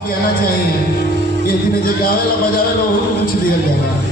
कहना चाहिए कि इतने जो गावेला बजावेला वही कुछ दिया जाना।